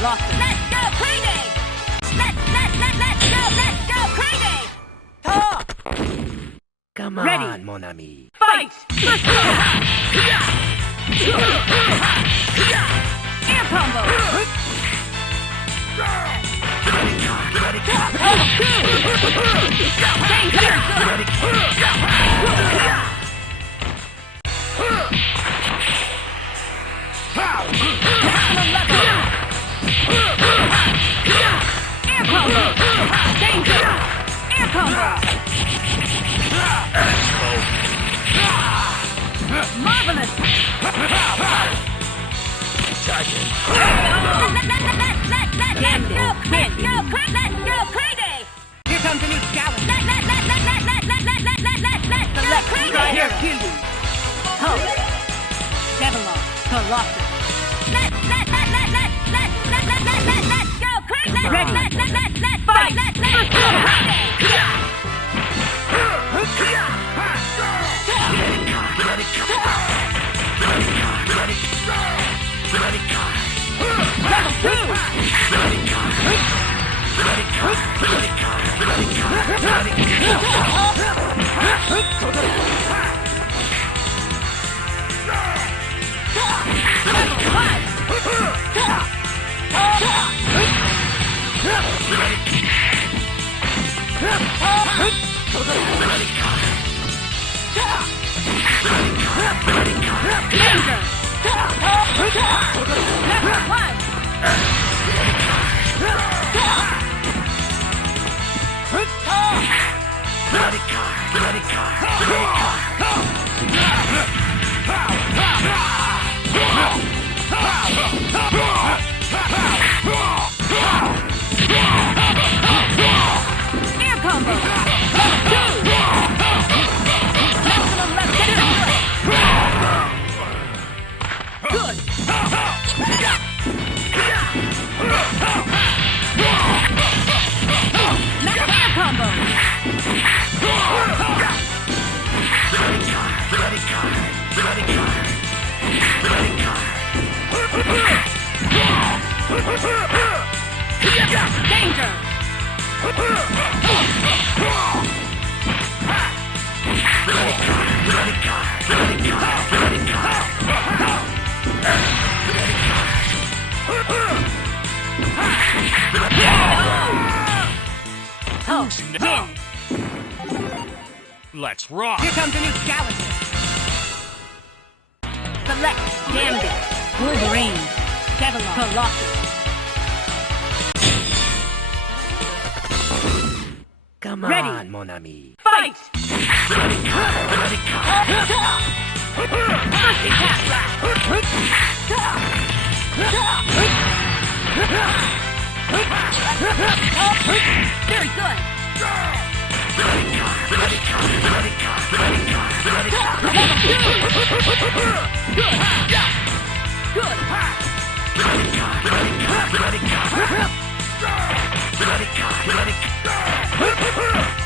Colossus. Let's go crazy! Let's go crazy! Come Ready. on, mon ami. Fight! Let's go! Air combo! Marvelous! Let's go crazy! Here comes a new challenge. Select Strider Kill. Hulk. Devilon. Colossus. Let's go crazy! Ready. Fight! Let's go crazy! Level 2! Air combo! Good! Air combo! Danger! Let's rock! Here comes a new challenger. Select Gambit, Wolverine, Devilon, Colossus. Come Ready. on, mon ami. Fight! Very good.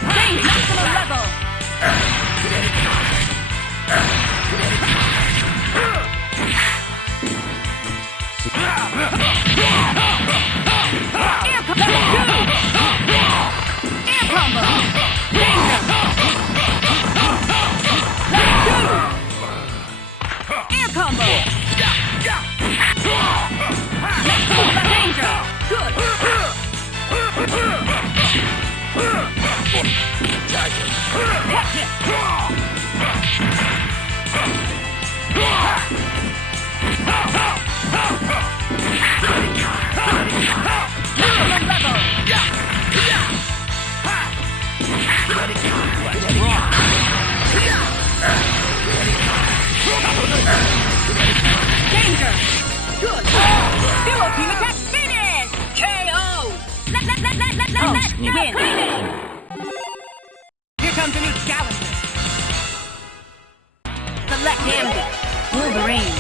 Maximum level. Air combo. Air combo. Danger. Good. Danger! Good! Duo team attack finish! KO! Let's go crazy! Here comes a new challenger. Select Gambit, Wolverine,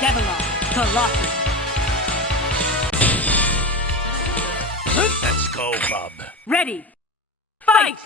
Devilon, Colossus. Let's go, bub. Ready! Fight!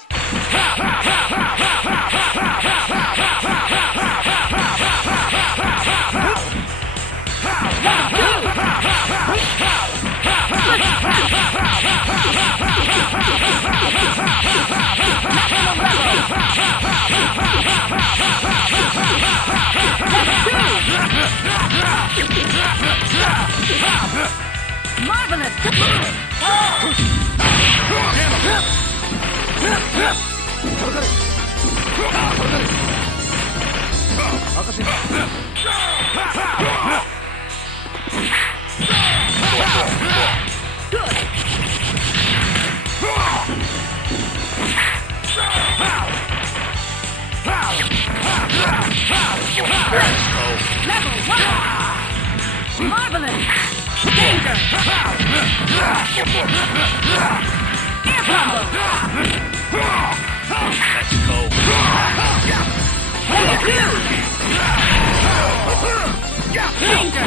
Marvelous! Level 1! Marvelous! Danger! Air combo! Let's go. Level 2! Danger!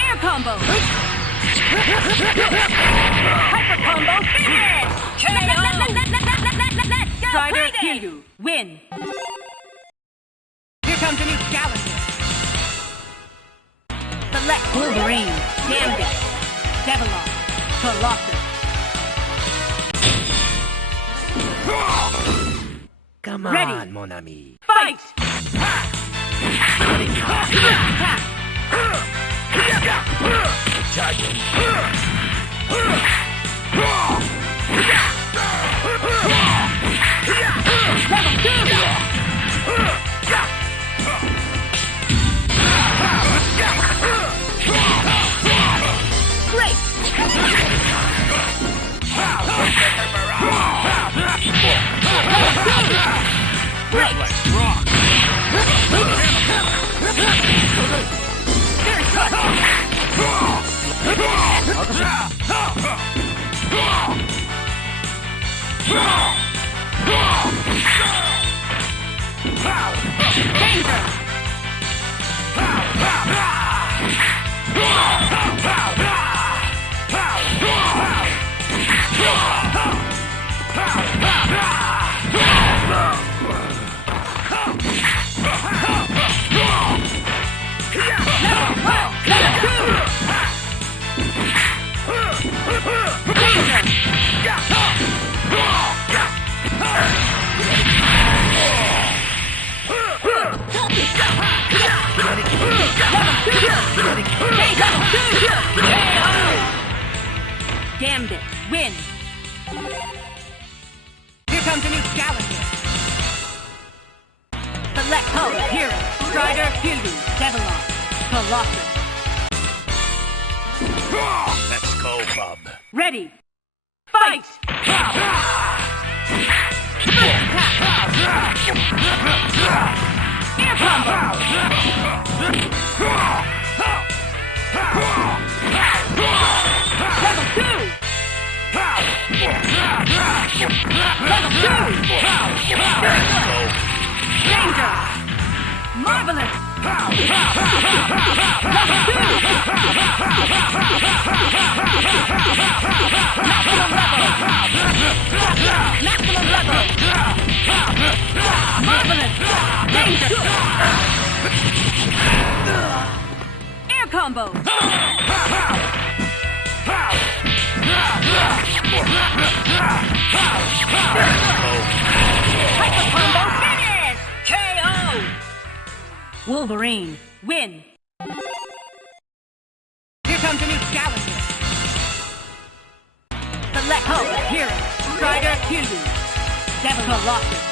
Air combo! Hyper combo finish! Strider Hizo, win! Here comes a new challenger. Select Wolverine, Gambit, Devilon, Colossus. Come Ready. on, mon ami. Fight! Charging. Level 2! Great! Great! Let's rock. Very Danger! Gambit, win! Here comes a new challenger. Select color, hero, Strider, Hizo, Devilon, Colossus. Let's go, bub. Ready! Fight! Air combo! Level 2! Level 2! Danger! Marvelous! Level 2! Maximum level! Marvelous! Danger! Air combo! Hyper combo finish! KO! Wolverine, win! Here comes a new challenger. Select color, hero, Strider, Hizo, Devil Colossus.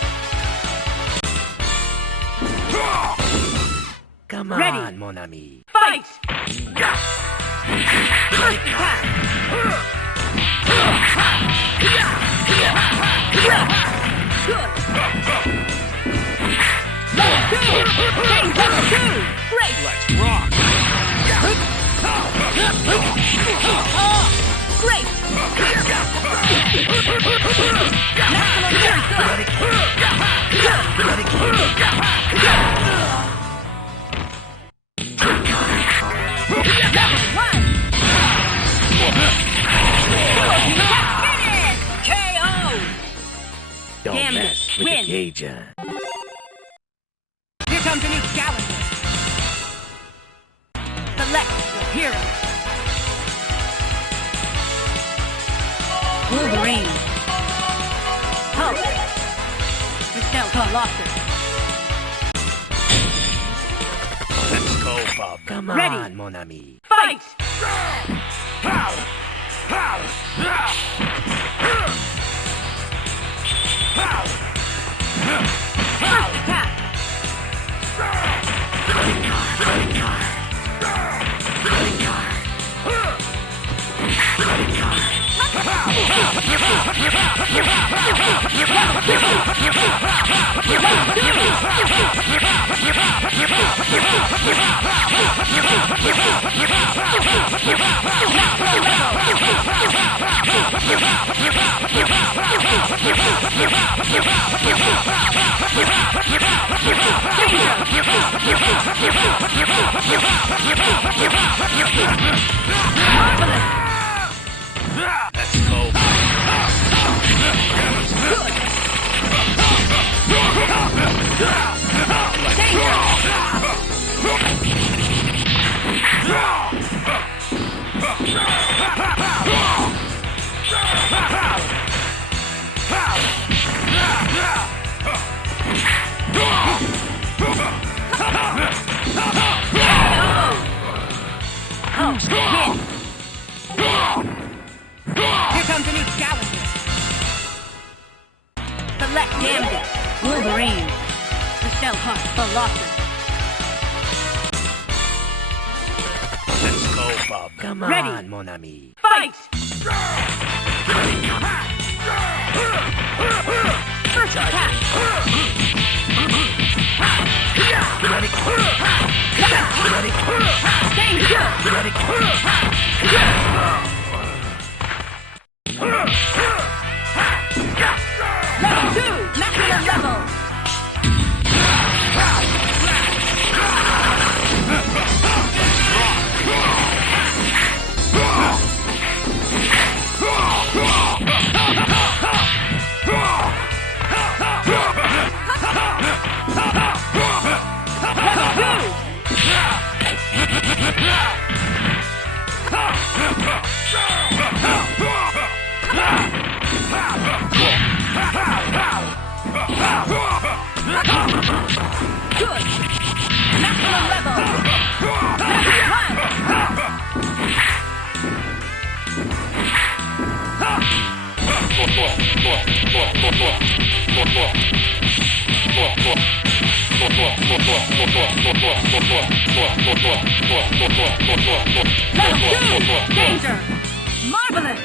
Come Ready. on, mon ami. Fight! First attack! Good. Level 2. Change level 2. Great. Let's rock. Great. Maximum turn good. Level 1. Finish. KO. Don't Damn mess it. with Win. the Cajun. Here comes a new challenger. Select your hero. Wolverine. Hulk. Michelle Colossus. Let's go, bub. Come Ready. on, mon ami. Fight! First attack. Let's go, Here comes a new challenger. Select Gambit. Wolverine. Michelle Colossus. Let's go, bub. Come Ready. on, mon ami. Fight! First attack. Danger! Level 2, maximum level. Good. Maximum level. Level 1. Level 2. Danger. Marvelous.